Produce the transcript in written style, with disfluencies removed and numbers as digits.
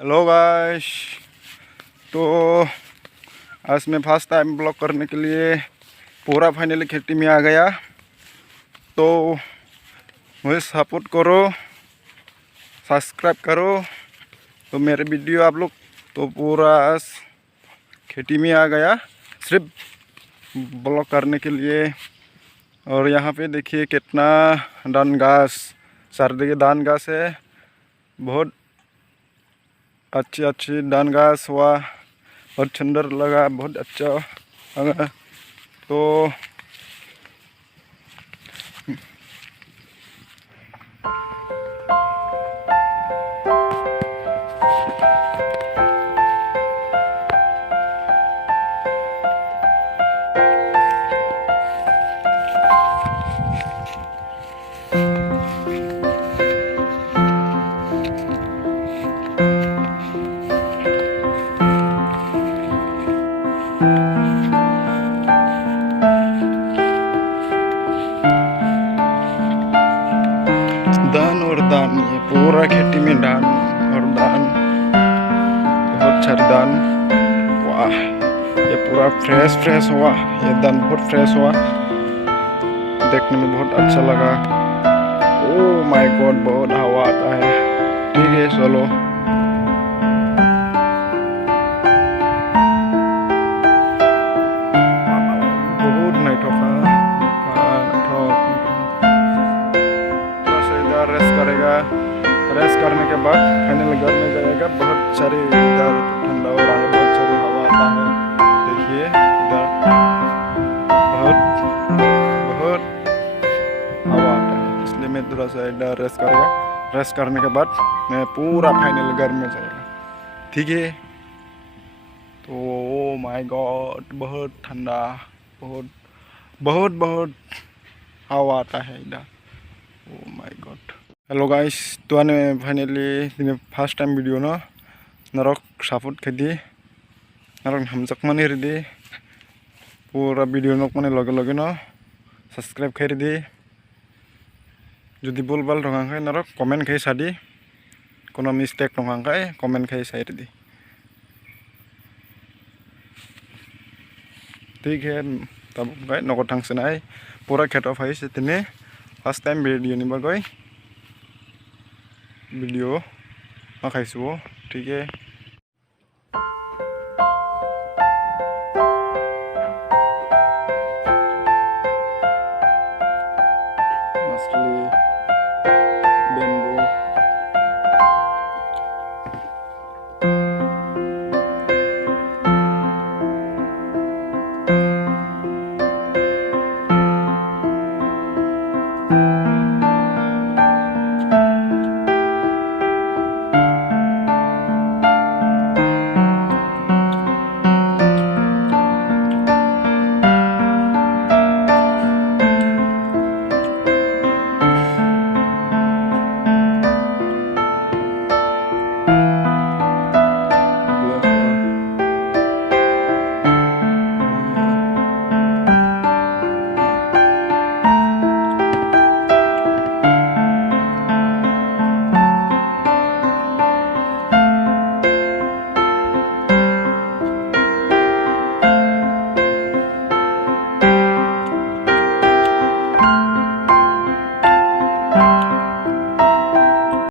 Hello guys. तो आज मैं फर्स्ट टाइम ब्लॉग करने के लिए पूरा फाइनली खेती में आ गया। तो मुझे सपोर्ट करो, सब्सक्राइब करो। तो मेरे वीडियो आप लोग तो पूरा आज खेती में आ गया सिर्फ ब्लॉग करने के लिए। और यहाँ पे देखिए कितना धान घास, सर्दी के धान घास है, बहुत अच्छी धान घास हुआ, बहुत सुंदर लगा, बहुत अच्छा लगा। तो धान और धान, ये पूरा खेती में धान और धान, बहुत सारे धान। वाह, ये पूरा फ्रेश हुआ, ये धान बहुत फ्रेश हुआ, देखने में बहुत अच्छा लगा। ओह माय गॉड, बहुत हवा आता है। ठीक है, चलो। बहुत नहीं ठोका, रेस्ट करेगा। रेस्ट करने के बाद फाइनल घर में जाएगा। बहुत सारी इधर ठंडा हो रहा है, बहुत सारी हवा आता है। देखिए इधर बहुत हवा आता है, इसलिए मैं थोड़ा सा इधर रेस्ट करेगा। रेस्ट करने के बाद मैं पूरा फाइनल घर में जाएगा। ठीक है। तो ओ माय गॉड, बहुत ठंडा, बहुत बहुत बहुत हवा आता है इधर। Oh my God. Hello guys, तो आने फाइनली फार्स्ट टाइम वीडियो ना नरक सपोर्ट खेदी नरक हमजक माने रेडी पूरा वीडियो नक माने लगे लगे ना सब्सक्राइब कर दी। जुदी बोल बाल रंगांखाय नरक कमेंट खाई सादी, कोनो मिस्टेक रंगांखाय कमेंट खाई साइड दी। ठीक है, तब गाय नगद थांसनाय पूरा खेत ऑफ है तिने फर्स्ट टाइम वीडियो नि बागै वीडियो माखायसो। ठीक है।